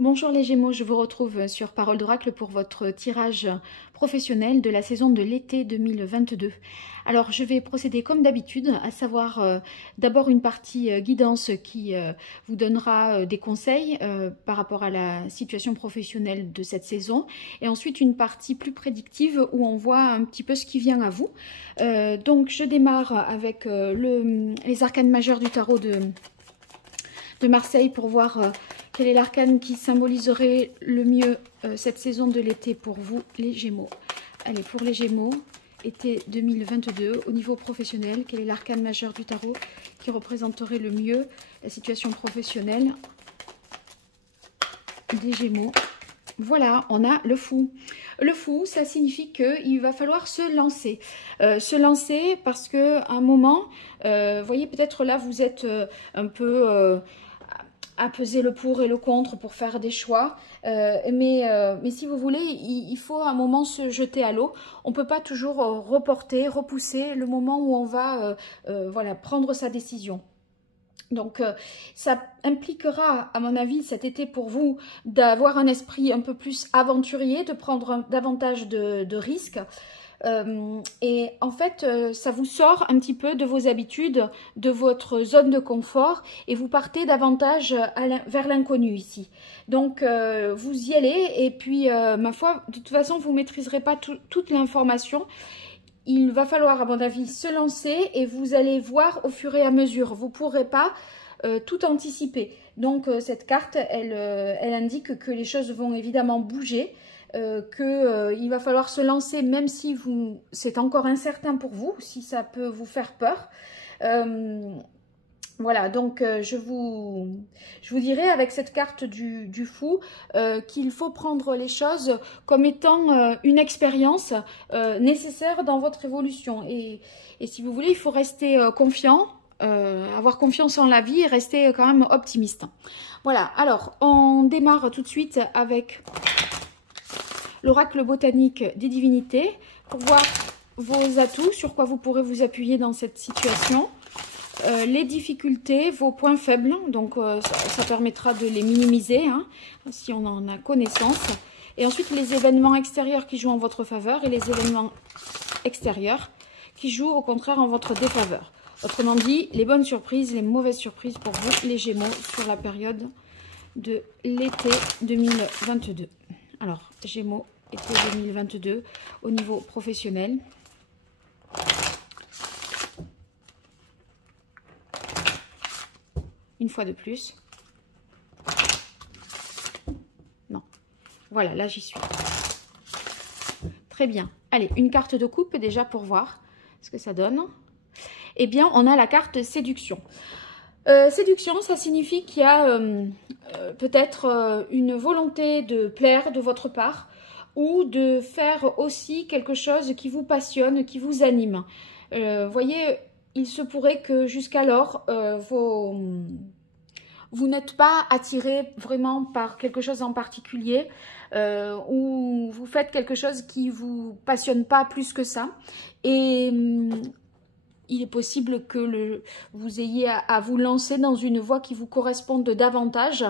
Bonjour les Gémeaux, je vous retrouve sur Parole d'Oracle pour votre tirage professionnel de la saison de l'été 2022. Alors je vais procéder comme d'habitude, à savoir d'abord une partie guidance qui vous donnera des conseils par rapport à la situation professionnelle de cette saison, et ensuite une partie plus prédictive où on voit un petit peu ce qui vient à vous. Donc je démarre avec les arcanes majeurs du tarot de Marseille pour voir quel est l'arcane qui symboliserait le mieux cette saison de l'été pour vous, les Gémeaux. Allez, pour les Gémeaux, été 2022, au niveau professionnel, quel est l'arcane majeur du tarot qui représenterait le mieux la situation professionnelle des Gémeaux? Voilà, on a le fou. Le fou, ça signifie qu'il va falloir se lancer. Se lancer parce qu'à un moment, vous voyez, peut-être là, vous êtes un peu à peser le pour et le contre pour faire des choix. Mais si vous voulez, il faut à un moment se jeter à l'eau. On ne peut pas toujours reporter, repousser le moment où on va voilà, prendre sa décision. Donc, ça impliquera, à mon avis, cet été pour vous, d'avoir un esprit un peu plus aventurier, de prendre davantage de risques. Et en fait, ça vous sort un petit peu de vos habitudes, de votre zone de confort, et vous partez davantage vers l'inconnu ici. Donc, vous y allez, et puis, ma foi, de toute façon, vous ne maîtriserez pas toute l'information. Il va falloir, à mon avis, se lancer et vous allez voir au fur et à mesure. Vous ne pourrez pas tout anticiper. Donc, cette carte, elle indique que les choses vont évidemment bouger, qu'il va falloir se lancer même si c'est encore incertain pour vous, si ça peut vous faire peur. Voilà, donc je vous dirais avec cette carte du fou qu'il faut prendre les choses comme étant une expérience nécessaire dans votre évolution. Et si vous voulez, il faut rester confiant, avoir confiance en la vie et rester quand même optimiste. Voilà, alors on démarre tout de suite avec l'oracle botanique des divinités pour voir vos atouts, sur quoi vous pourrez vous appuyer dans cette situation. Les difficultés, vos points faibles, donc ça permettra de les minimiser hein, si on en a connaissance. Et ensuite les événements extérieurs qui jouent en votre faveur et les événements extérieurs qui jouent au contraire en votre défaveur. Autrement dit, les bonnes surprises, les mauvaises surprises pour vous, les Gémeaux, sur la période de l'été 2022. Alors, Gémeaux, été 2022, au niveau professionnel. Une fois de plus. Non. Voilà, là j'y suis. Très bien. Allez, une carte de coupe déjà pour voir ce que ça donne. Eh bien, on a la carte séduction. Séduction, ça signifie qu'il y a peut-être une volonté de plaire de votre part ou de faire aussi quelque chose qui vous passionne, qui vous anime. Voyez, il se pourrait que jusqu'alors, vous n'êtes pas attiré vraiment par quelque chose en particulier ou vous faites quelque chose qui ne vous passionne pas plus que ça. Et il est possible que vous ayez à vous lancer dans une voie qui vous corresponde davantage,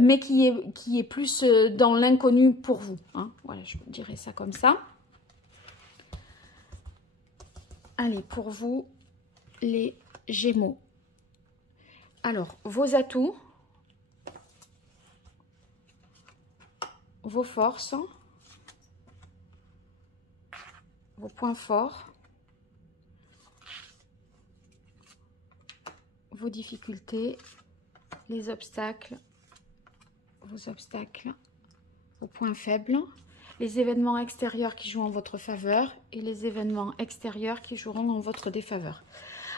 mais qui est plus dans l'inconnu pour vous. Hein. Voilà, je dirais ça comme ça. Allez, pour vous, les Gémeaux. Alors, vos atouts, vos forces, vos points forts, vos difficultés, les obstacles, vos obstacles, vos points faibles, les événements extérieurs qui jouent en votre faveur et les événements extérieurs qui joueront en votre défaveur.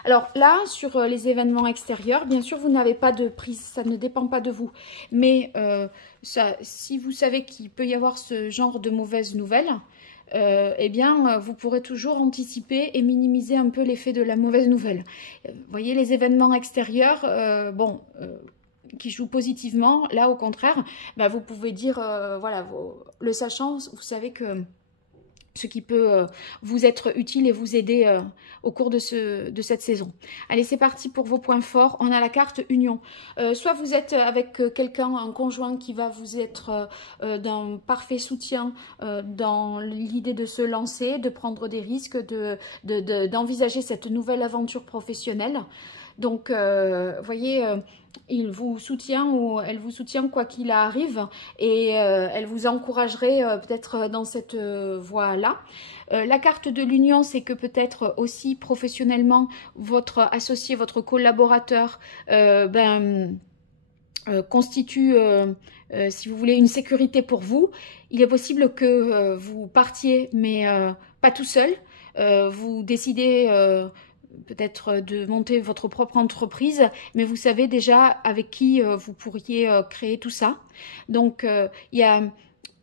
Alors là, sur les événements extérieurs, bien sûr, vous n'avez pas de prise, ça ne dépend pas de vous. Mais si vous savez qu'il peut y avoir ce genre de mauvaises nouvelles, eh bien, vous pourrez toujours anticiper et minimiser un peu l'effet de la mauvaise nouvelle. Vous voyez, les événements extérieurs, qui jouent positivement, là, au contraire, bah, vous pouvez dire, voilà, le sachant, vous savez que ce qui peut vous être utile et vous aider au cours de cette saison. Allez, c'est parti pour vos points forts. On a la carte union. Soit vous êtes avec quelqu'un, un conjoint qui va vous être d'un parfait soutien dans l'idée de se lancer, de prendre des risques, d'envisager cette nouvelle aventure professionnelle. Donc, voyez, il vous soutient ou elle vous soutient quoi qu'il arrive et elle vous encouragerait peut-être dans cette voie-là. La carte de l'union, c'est que peut-être aussi professionnellement, votre associé, votre collaborateur constitue, si vous voulez, une sécurité pour vous. Il est possible que vous partiez, mais pas tout seul. Vous décidez peut-être de monter votre propre entreprise, mais vous savez déjà avec qui vous pourriez créer tout ça. Donc, il y a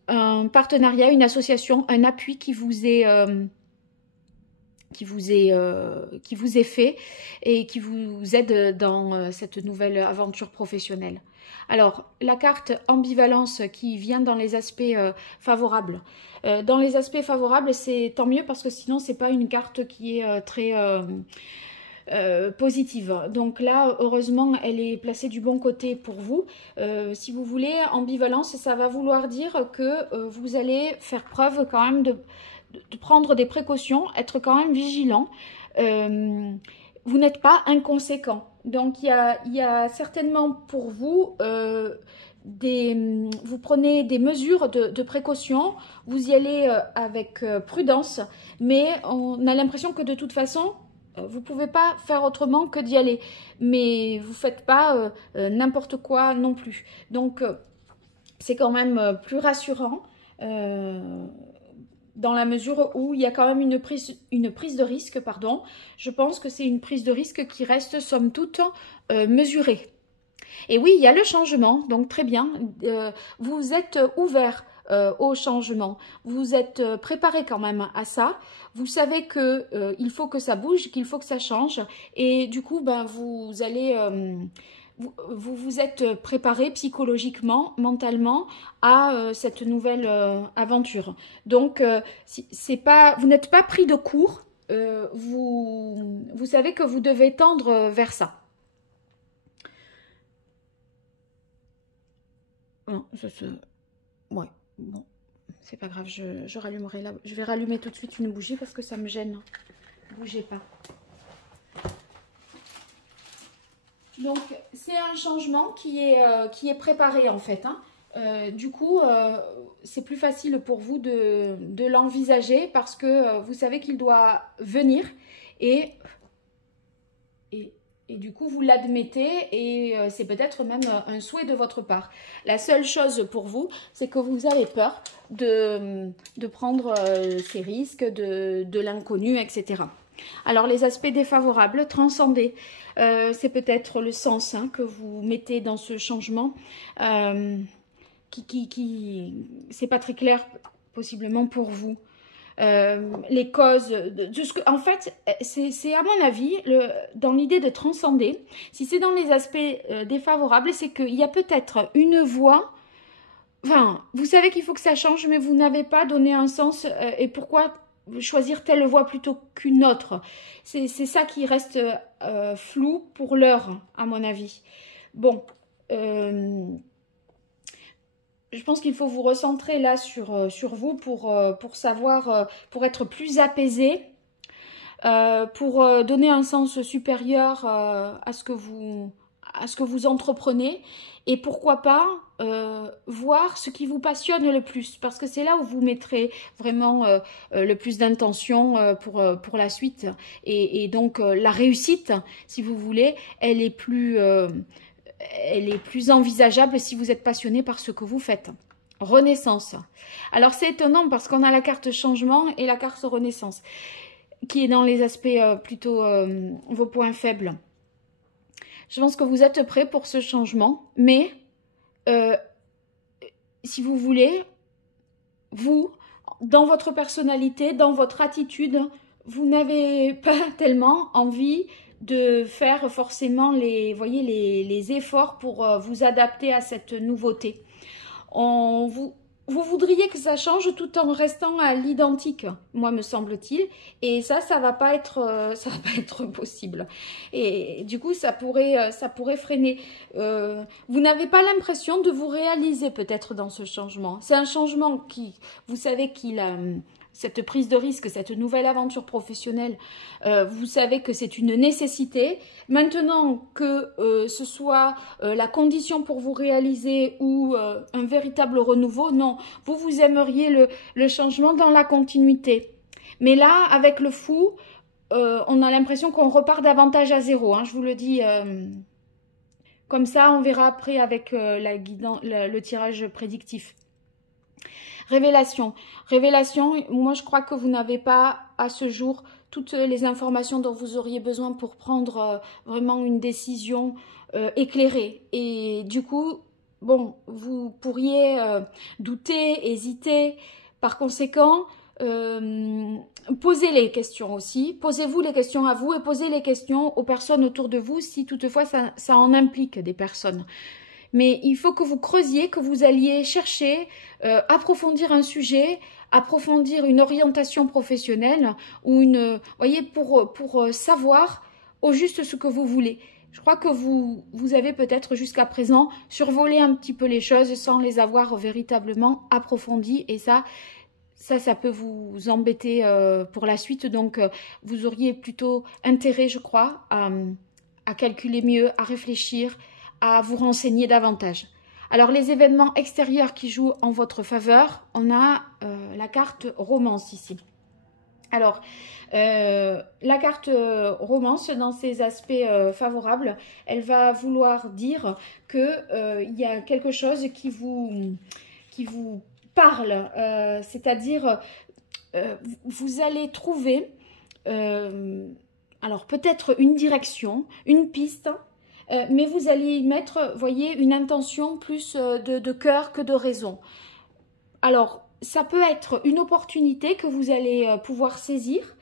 un partenariat, une association, un appui qui vous est fait et qui vous aide dans cette nouvelle aventure professionnelle. Alors, la carte ambivalence qui vient dans les aspects favorables. Dans les aspects favorables, c'est tant mieux parce que sinon, c'est pas une carte qui est très positive. Donc là, heureusement, elle est placée du bon côté pour vous. Si vous voulez, ambivalence, ça va vouloir dire que vous allez faire preuve quand même de prendre des précautions, être quand même vigilant. Vous n'êtes pas inconséquent. Donc, il y a certainement pour vous, vous prenez des mesures de précaution, vous y allez avec prudence, mais on a l'impression que de toute façon, vous ne pouvez pas faire autrement que d'y aller. Mais vous ne faites pas n'importe quoi non plus. Donc, c'est quand même plus rassurant. Dans la mesure où il y a quand même une prise de risque, pardon. Je pense que c'est une prise de risque qui reste, somme toute, mesurée. Et oui, il y a le changement, donc très bien. Vous êtes ouvert au changement. Vous êtes préparé quand même à ça. Vous savez que il faut que ça bouge, qu'il faut que ça change. Et du coup, ben, vous allez... Vous êtes préparé psychologiquement, mentalement à cette nouvelle aventure. Donc, vous n'êtes pas pris de court, vous savez que vous devez tendre vers ça. Non, ouais, bon, c'est pas grave, je rallumerai là. Je vais rallumer tout de suite une bougie parce que ça me gêne. Bougez pas. Donc, c'est un changement qui est préparé en fait. Hein. Du coup, c'est plus facile pour vous de l'envisager parce que vous savez qu'il doit venir et du coup, vous l'admettez et c'est peut-être même un souhait de votre part. La seule chose pour vous, c'est que vous avez peur de prendre ces risques, de l'inconnu, etc. Alors, les aspects défavorables, transcender, c'est peut-être le sens hein, que vous mettez dans ce changement c'est pas très clair possiblement pour vous. Les causes de ce que, en fait, c'est à mon avis, dans l'idée de transcender, si c'est dans les aspects défavorables, c'est qu'il y a peut-être une voie. Enfin, vous savez qu'il faut que ça change, mais vous n'avez pas donné un sens. Et pourquoi choisir telle voie plutôt qu'une autre? C'est ça qui reste flou pour l'heure, à mon avis. Bon, je pense qu'il faut vous recentrer là sur vous pour savoir, pour être plus apaisé, pour donner un sens supérieur à ce que vous entreprenez et pourquoi pas voir ce qui vous passionne le plus parce que c'est là où vous mettrez vraiment le plus d'intention pour la suite et donc la réussite, si vous voulez, elle est plus envisageable si vous êtes passionné par ce que vous faites. Renaissance. Alors c'est étonnant parce qu'on a la carte changement et la carte renaissance qui est dans les aspects plutôt vos points faibles. Je pense que vous êtes prêts pour ce changement, mais si vous voulez, vous, dans votre personnalité, dans votre attitude, vous n'avez pas tellement envie de faire forcément les efforts pour vous adapter à cette nouveauté. vous voudriez que ça change tout en restant à l'identique, moi me semble-t-il, et ça va pas être possible. Et du coup, ça pourrait freiner. Vous n'avez pas l'impression de vous réaliser peut-être dans ce changement. C'est un changement qui, vous savez qu'il a cette prise de risque, cette nouvelle aventure professionnelle, vous savez que c'est une nécessité. Maintenant que ce soit la condition pour vous réaliser ou un véritable renouveau, non, vous aimeriez le changement dans la continuité. Mais là, avec le fou, on a l'impression qu'on repart davantage à zéro, hein, je vous le dis. Comme ça, on verra après avec le tirage prédictif. Révélation. Révélation, moi je crois que vous n'avez pas à ce jour toutes les informations dont vous auriez besoin pour prendre vraiment une décision éclairée. Et du coup, bon, vous pourriez douter, hésiter. Par conséquent, posez les questions aussi. Posez-vous les questions à vous et posez les questions aux personnes autour de vous si toutefois ça en implique des personnes. Mais il faut que vous creusiez, que vous alliez chercher, approfondir un sujet, approfondir une orientation professionnelle ou voyez, pour savoir au juste ce que vous voulez. Je crois que vous avez peut-être jusqu'à présent survolé un petit peu les choses sans les avoir véritablement approfondies et ça peut vous embêter pour la suite. Donc, vous auriez plutôt intérêt, je crois, à calculer mieux, à réfléchir, à vous renseigner davantage. Alors, les événements extérieurs qui jouent en votre faveur, on a la carte romance ici. Alors, la carte romance, dans ses aspects favorables, elle va vouloir dire qu'il y a quelque chose qui vous parle, c'est-à-dire vous allez trouver alors peut-être une direction, une piste, mais vous allez y mettre, voyez, une intention plus de cœur que de raison. Alors, ça peut être une opportunité que vous allez pouvoir saisir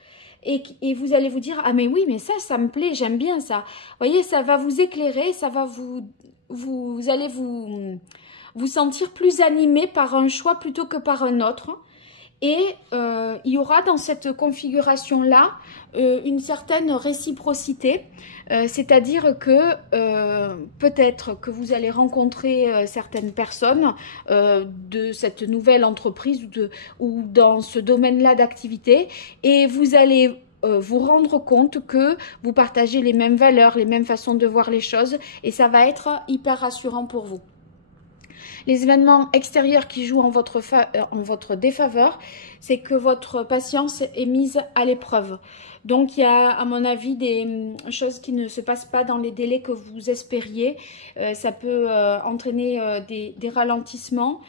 et vous allez vous dire « Ah mais oui, mais ça me plaît, j'aime bien ça. » Vous voyez, ça va vous éclairer, ça va vous allez vous sentir plus animé par un choix plutôt que par un autre. Et il y aura dans cette configuration-là une certaine réciprocité, c'est-à-dire que peut-être que vous allez rencontrer certaines personnes de cette nouvelle entreprise ou dans ce domaine-là d'activité et vous allez vous rendre compte que vous partagez les mêmes valeurs, les mêmes façons de voir les choses et ça va être hyper rassurant pour vous. Les événements extérieurs qui jouent en votre défaveur, c'est que votre patience est mise à l'épreuve. Donc, il y a, à mon avis, des choses qui ne se passent pas dans les délais que vous espériez. Ça peut entraîner des ralentissements,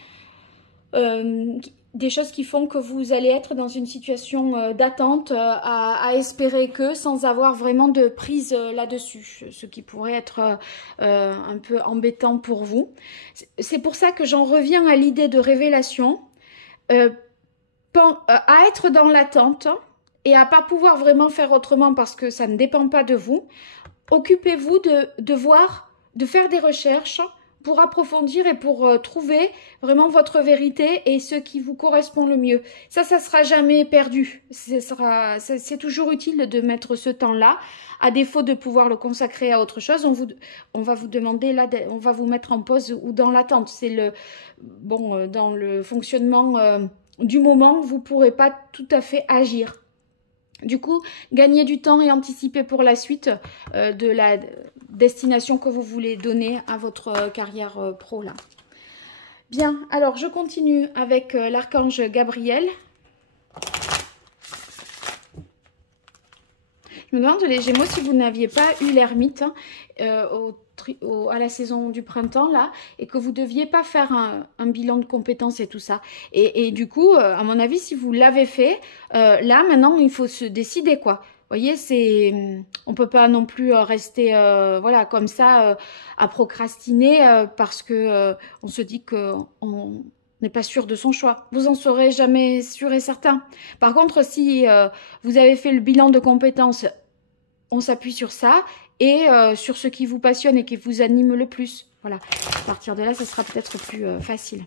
des choses qui font que vous allez être dans une situation d'attente à espérer que sans avoir vraiment de prise là-dessus, ce qui pourrait être un peu embêtant pour vous. C'est pour ça que j'en reviens à l'idée de révélation, à être dans l'attente et à pas pouvoir vraiment faire autrement parce que ça ne dépend pas de vous. Occupez-vous de voir, de faire des recherches, pour approfondir et pour trouver vraiment votre vérité et ce qui vous correspond le mieux. Ça sera jamais perdu. C'est toujours utile de mettre ce temps-là. À défaut de pouvoir le consacrer à autre chose, on va vous demander, là, on va vous mettre en pause ou dans l'attente. C'est dans le fonctionnement du moment, vous ne pourrez pas tout à fait agir. Du coup, gagner du temps et anticiper pour la suite de la destination que vous voulez donner à votre carrière pro là. Bien, alors je continue avec l'archange Gabriel. Je me demande les Gémeaux si vous n'aviez pas eu l'ermite à la saison du printemps là et que vous deviez pas faire un bilan de compétences et tout ça. Et du coup, à mon avis, si vous l'avez fait, là maintenant il faut se décider quoi. Vous voyez, on peut pas non plus rester voilà comme ça à procrastiner parce que on se dit que on n'est pas sûr de son choix. Vous en serez jamais sûr et certain. Par contre, si vous avez fait le bilan de compétences, on s'appuie sur ça et sur ce qui vous passionne et qui vous anime le plus. Voilà. À partir de là, ça sera peut-être plus facile.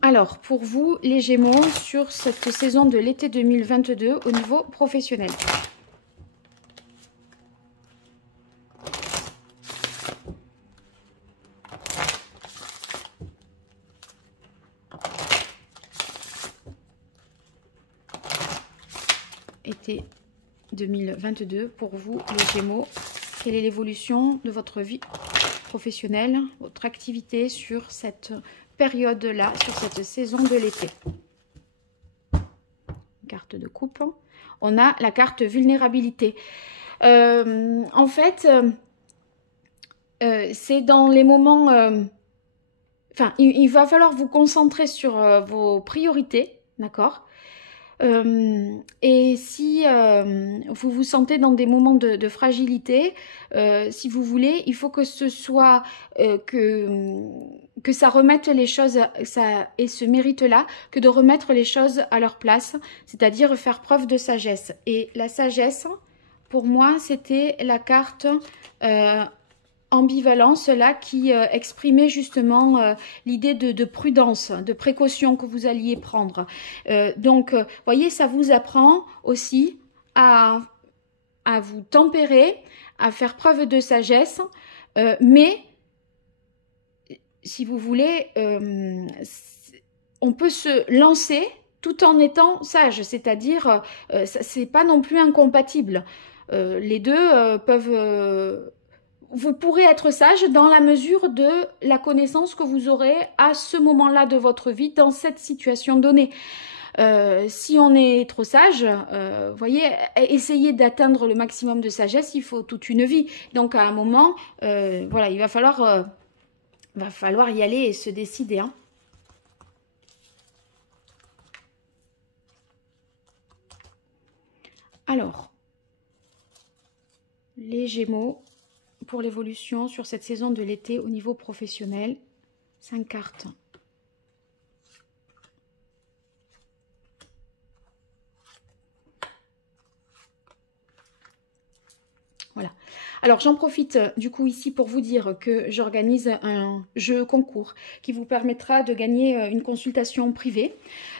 Alors, pour vous, les Gémeaux, sur cette saison de l'été 2022 au niveau professionnel. Été 2022 pour vous, les Gémeaux. Quelle est l'évolution de votre vie professionnelle, votre activité sur cette période-là, sur cette saison de l'été? Carte de coupe. On a la carte vulnérabilité. En fait, c'est dans les moments... Enfin, il va falloir vous concentrer sur vos priorités, d'accord? Et si vous vous sentez dans des moments de fragilité, si vous voulez, il faut que ce soit que ça remette les choses, ça ait ce mérite-là, que de remettre les choses à leur place, c'est-à-dire faire preuve de sagesse. Et la sagesse, pour moi, c'était la carte ambivalence là qui exprimait justement l'idée de prudence, de précaution que vous alliez prendre. Donc, voyez, ça vous apprend aussi à vous tempérer, à faire preuve de sagesse, mais si vous voulez, on peut se lancer tout en étant sage, c'est-à-dire c'est pas non plus incompatible. Les deux peuvent... vous pourrez être sage dans la mesure de la connaissance que vous aurez à ce moment-là de votre vie dans cette situation donnée. Si on est trop sage, voyez, essayer d'atteindre le maximum de sagesse, il faut toute une vie. Donc à un moment, voilà, il va falloir y aller et se décider. Hein. Alors, les Gémeaux, pour l'évolution sur cette saison de l'été au niveau professionnel, 5 cartes. Voilà. Alors, j'en profite du coup ici pour vous dire que j'organise un jeu concours qui vous permettra de gagner une consultation privée.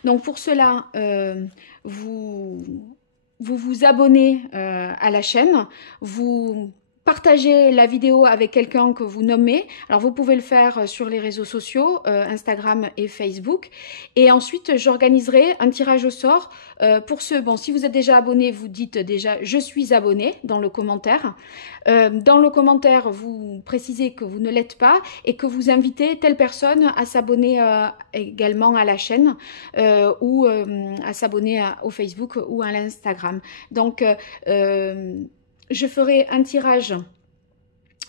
Donc, pour cela, vous vous abonnez à la chaîne, vous partagez la vidéo avec quelqu'un que vous nommez. Alors, vous pouvez le faire sur les réseaux sociaux, Instagram et Facebook. Et ensuite, j'organiserai un tirage au sort pour ceux... Bon, si vous êtes déjà abonné, vous dites déjà « Je suis abonné » dans le commentaire. Dans le commentaire, vous précisez que vous ne l'êtes pas et que vous invitez telle personne à s'abonner également à la chaîne ou à s'abonner au Facebook ou à l'Instagram. Donc, je ferai un tirage,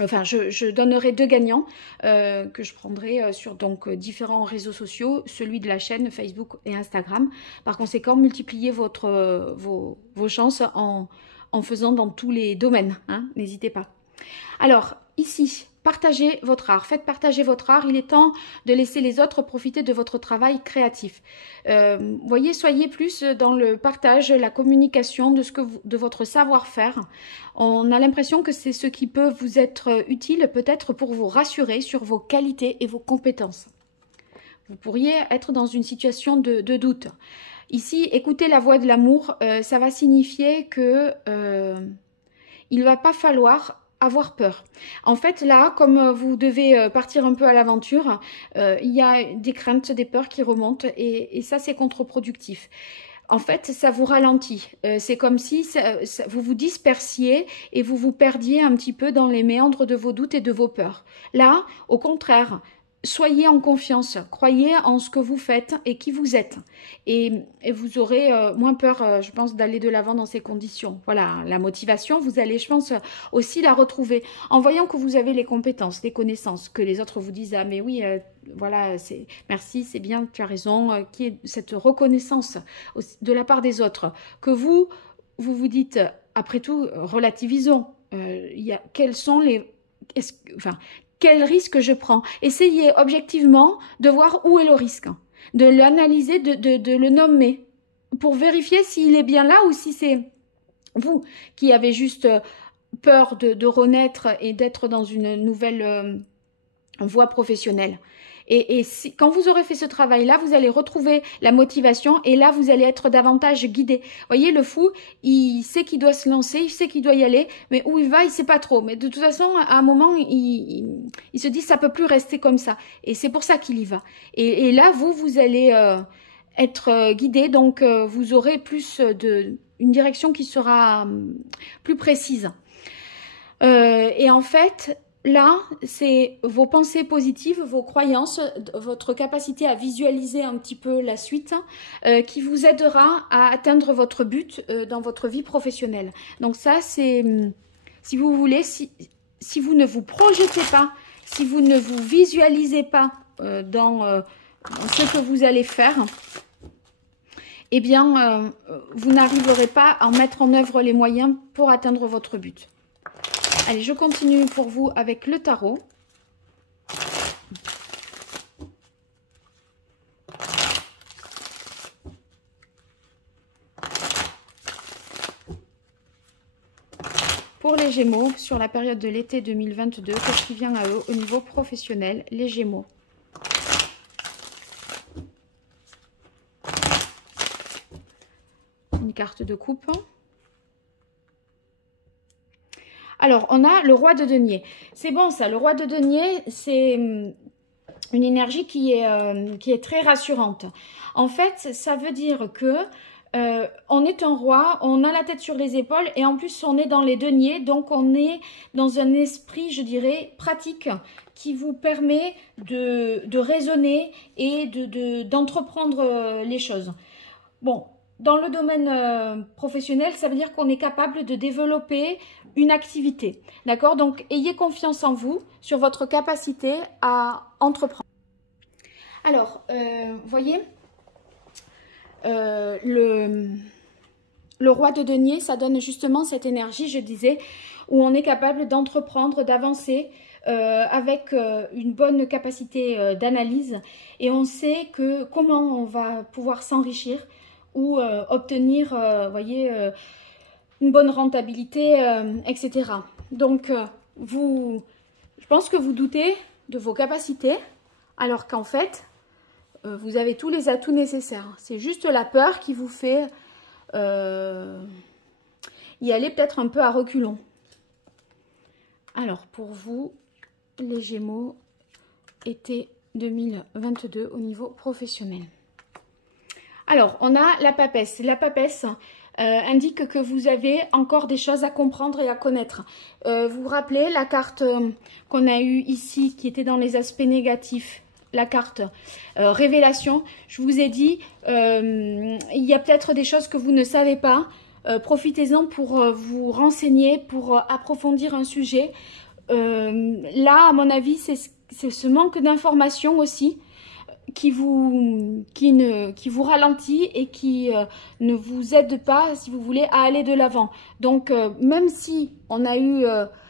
enfin je donnerai 2 gagnants que je prendrai sur donc différents réseaux sociaux, celui de la chaîne Facebook et Instagram. Par conséquent, multipliez vos chances en faisant dans tous les domaines, hein, n'hésitez pas. Alors, ici, partagez votre art, faites partager votre art, il est temps de laisser les autres profiter de votre travail créatif. Voyez, soyez plus dans le partage, la communication de votre savoir-faire. On a l'impression que c'est ce qui peut vous être utile, peut-être pour vous rassurer sur vos qualités et vos compétences. Vous pourriez être dans une situation de doute. Ici, écoutez la voix de l'amour, ça va signifier que il ne va pas falloir avoir peur. En fait, là, comme vous devez partir un peu à l'aventure, il y a des craintes, des peurs qui remontent et ça, c'est contre-productif. En fait, ça vous ralentit. C'est comme si vous vous dispersiez et vous vous perdiez un petit peu dans les méandres de vos doutes et de vos peurs. Là, au contraire, soyez en confiance, croyez en ce que vous faites et qui vous êtes. Et vous aurez moins peur, je pense, d'aller de l'avant dans ces conditions. Voilà, la motivation, vous allez, je pense, aussi la retrouver. En voyant que vous avez les compétences, les connaissances, que les autres vous disent « Ah, mais oui, voilà, merci, c'est bien, tu as raison », qui est cette reconnaissance de la part des autres. Que vous vous dites, après tout, relativisons. Quels sont les... Quel risque je prends? Essayez objectivement de voir où est le risque, de l'analyser, de le nommer, pour vérifier s'il est bien là ou si c'est vous qui avez juste peur de renaître et d'être dans une nouvelle voie professionnelle. Et quand vous aurez fait ce travail-là, vous allez retrouver la motivation et là, vous allez être davantage guidé. Vous voyez, le fou, il sait qu'il doit se lancer, il sait qu'il doit y aller, mais où il va, il ne sait pas trop. Mais de toute façon, à un moment, il se dit, ça ne peut plus rester comme ça. Et c'est pour ça qu'il y va. Et là, vous allez être guidé, donc vous aurez plus une direction qui sera plus précise. Et en fait, là, c'est vos pensées positives, vos croyances, votre capacité à visualiser un petit peu la suite qui vous aidera à atteindre votre but dans votre vie professionnelle. Donc ça, c'est, si vous voulez, si vous ne vous projetez pas, si vous ne vous visualisez pas dans ce que vous allez faire, eh bien, vous n'arriverez pas à mettre en œuvre les moyens pour atteindre votre but. Allez, je continue pour vous avec le tarot. Pour les Gémeaux, sur la période de l'été 2022, qu'est-ce qui vient à eux au niveau professionnel, les Gémeaux? Une carte de coupe. Alors, on a le roi de denier. C'est bon ça, le roi de denier, c'est une énergie qui est très rassurante. En fait, ça veut dire que on est un roi, on a la tête sur les épaules et en plus on est dans les deniers, donc on est dans un esprit, je dirais, pratique qui vous permet de raisonner et d'entreprendre les choses. Bon, dans le domaine professionnel, ça veut dire qu'on est capable de développer une activité, d'accord? Donc, ayez confiance en vous, sur votre capacité à entreprendre. Alors, voyez, le roi de denier, ça donne justement cette énergie, je disais, où on est capable d'entreprendre, d'avancer avec une bonne capacité d'analyse et on sait que comment on va pouvoir s'enrichir ou obtenir, voyez, une bonne rentabilité, etc. Donc, je pense que vous doutez de vos capacités, alors qu'en fait, vous avez tous les atouts nécessaires. C'est juste la peur qui vous fait y aller peut-être un peu à reculons. Alors, pour vous, les Gémeaux, été 2022 au niveau professionnel. Alors, on a la papesse. La papesse indique que vous avez encore des choses à comprendre et à connaître. Vous vous rappelez la carte qu'on a eue ici, qui était dans les aspects négatifs, la carte révélation. Je vous ai dit, il y a peut-être des choses que vous ne savez pas. Profitez-en pour vous renseigner, pour approfondir un sujet. Là, à mon avis, c'est ce manque d'information aussi qui vous ralentit et qui ne vous aide pas, si vous voulez, à aller de l'avant. Donc, même si on a eu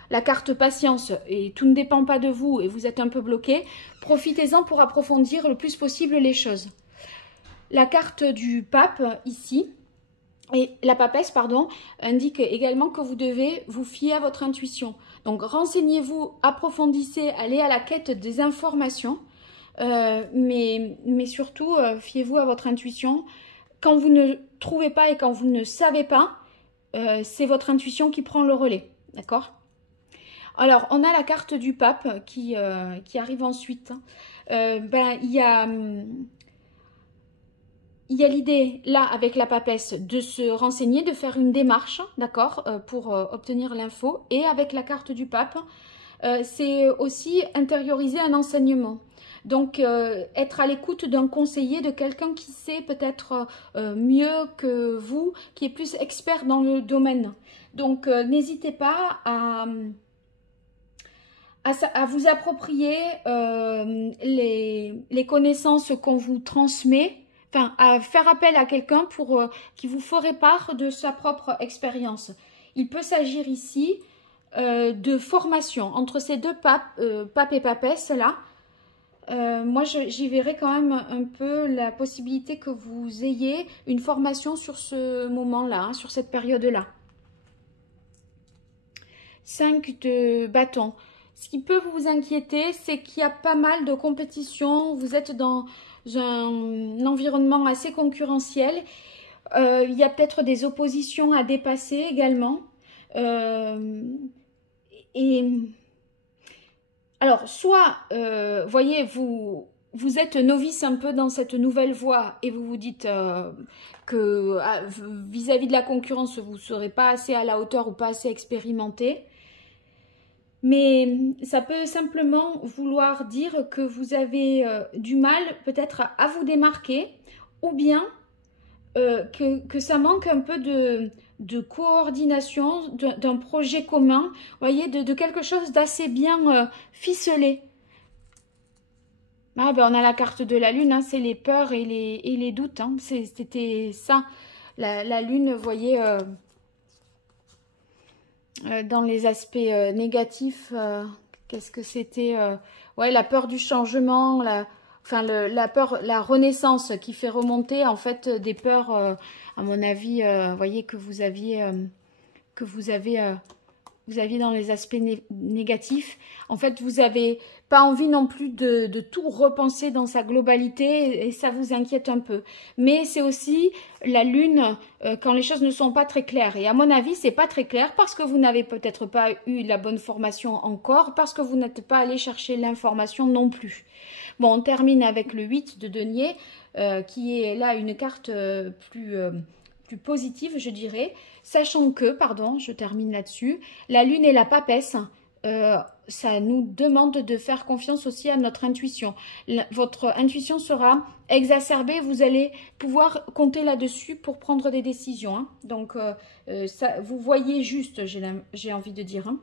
la carte patience et tout ne dépend pas de vous et vous êtes un peu bloqué, profitez-en pour approfondir le plus possible les choses. La carte du pape, ici, et la papesse, pardon, indique également que vous devez vous fier à votre intuition. Donc, renseignez-vous, approfondissez, allez à la quête des informations. Mais surtout, fiez-vous à votre intuition. Quand vous ne trouvez pas et quand vous ne savez pas, c'est votre intuition qui prend le relais. D'accord? Alors, on a la carte du pape qui arrive ensuite. Il y a l'idée, là, avec la papesse, de se renseigner, de faire une démarche, d'accord, pour obtenir l'info. Et avec la carte du pape, c'est aussi intérioriser un enseignement. Donc, être à l'écoute d'un conseiller, de quelqu'un qui sait peut-être mieux que vous, qui est plus expert dans le domaine. Donc, n'hésitez pas à vous approprier les connaissances qu'on vous transmet, enfin, à faire appel à quelqu'un pour qui vous ferait part de sa propre expérience. Il peut s'agir ici de formation entre ces deux papes et papesses là. Moi, j'y verrais quand même un peu la possibilité que vous ayez une formation sur ce moment-là, hein, sur cette période-là. 5 de bâton. Ce qui peut vous inquiéter, c'est qu'il y a pas mal de compétition. Vous êtes dans un environnement assez concurrentiel. Il y a peut-être des oppositions à dépasser également. Et alors, soit, voyez, vous êtes novice un peu dans cette nouvelle voie et vous vous dites que vis-à-vis de la concurrence, vous ne serez pas assez à la hauteur ou pas assez expérimenté. Mais ça peut simplement vouloir dire que vous avez du mal peut-être à vous démarquer ou bien que ça manque un peu de coordination, d'un projet commun, voyez, de quelque chose d'assez bien ficelé. Ah ben on a la carte de la lune, hein, c'est les peurs et les doutes, hein, c'était ça, la lune, vous voyez, dans les aspects négatifs, qu'est-ce que c'était ouais, la peur du changement, la peur, la renaissance qui fait remonter en fait des peurs, à mon avis, vous voyez, que vous aviez dans les aspects négatifs. En fait, vous n'avez pas envie non plus de tout repenser dans sa globalité et ça vous inquiète un peu. Mais c'est aussi la lune quand les choses ne sont pas très claires. Et à mon avis, c'est pas très clair parce que vous n'avez peut-être pas eu la bonne formation encore, parce que vous n'êtes pas allé chercher l'information non plus. Bon, on termine avec le 8 de denier qui est là une carte plus positive, je dirais, sachant que, pardon, je termine là-dessus, la lune et la papesse, ça nous demande de faire confiance aussi à notre intuition. Votre intuition sera exacerbée, vous allez pouvoir compter là-dessus pour prendre des décisions, hein. Donc, ça, vous voyez juste, j'ai envie de dire, hein.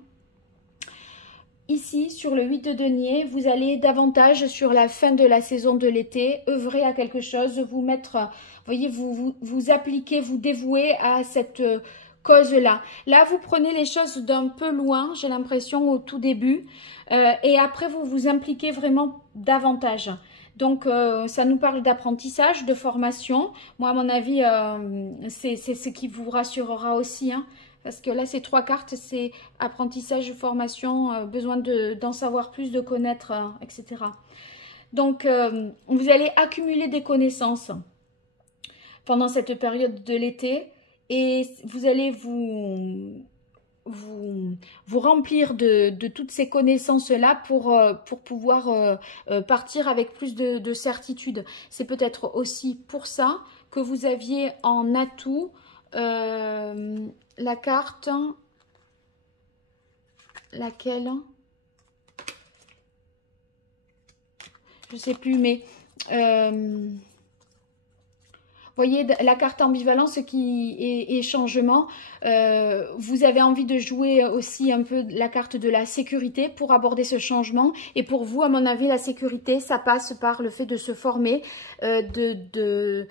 Ici, sur le 8 de denier, vous allez davantage sur la fin de la saison de l'été, œuvrer à quelque chose, vous mettre, voyez, vous appliquer, vous dévouer à cette cause-là. Là, vous prenez les choses d'un peu loin, j'ai l'impression, au tout début, et après, vous vous impliquez vraiment davantage. Donc, ça nous parle d'apprentissage, de formation. Moi, à mon avis, c'est ce qui vous rassurera aussi, hein. Parce que là, ces 3 cartes, c'est apprentissage, formation, besoin d'en savoir plus, de connaître, etc. Donc, vous allez accumuler des connaissances pendant cette période de l'été et vous allez vous remplir de toutes ces connaissances-là pour pouvoir partir avec plus de certitude. C'est peut-être aussi pour ça que vous aviez en atout la carte, laquelle? Je sais plus, mais voyez, la carte ambivalence qui est changement. Vous avez envie de jouer aussi un peu la carte de la sécurité pour aborder ce changement. Et pour vous, à mon avis, la sécurité, ça passe par le fait de se former, de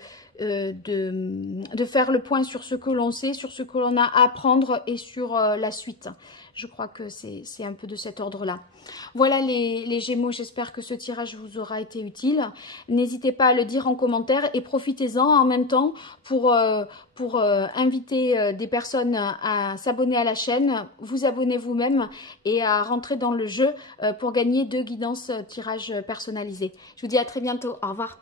faire le point sur ce que l'on sait, sur ce que l'on a à apprendre et sur la suite. Je crois que c'est un peu de cet ordre-là. Voilà les Gémeaux, j'espère que ce tirage vous aura été utile. N'hésitez pas à le dire en commentaire et profitez-en en même temps pour inviter des personnes à s'abonner à la chaîne, vous abonner vous-même et à rentrer dans le jeu pour gagner 2 guidances tirages personnalisés. Je vous dis à très bientôt. Au revoir.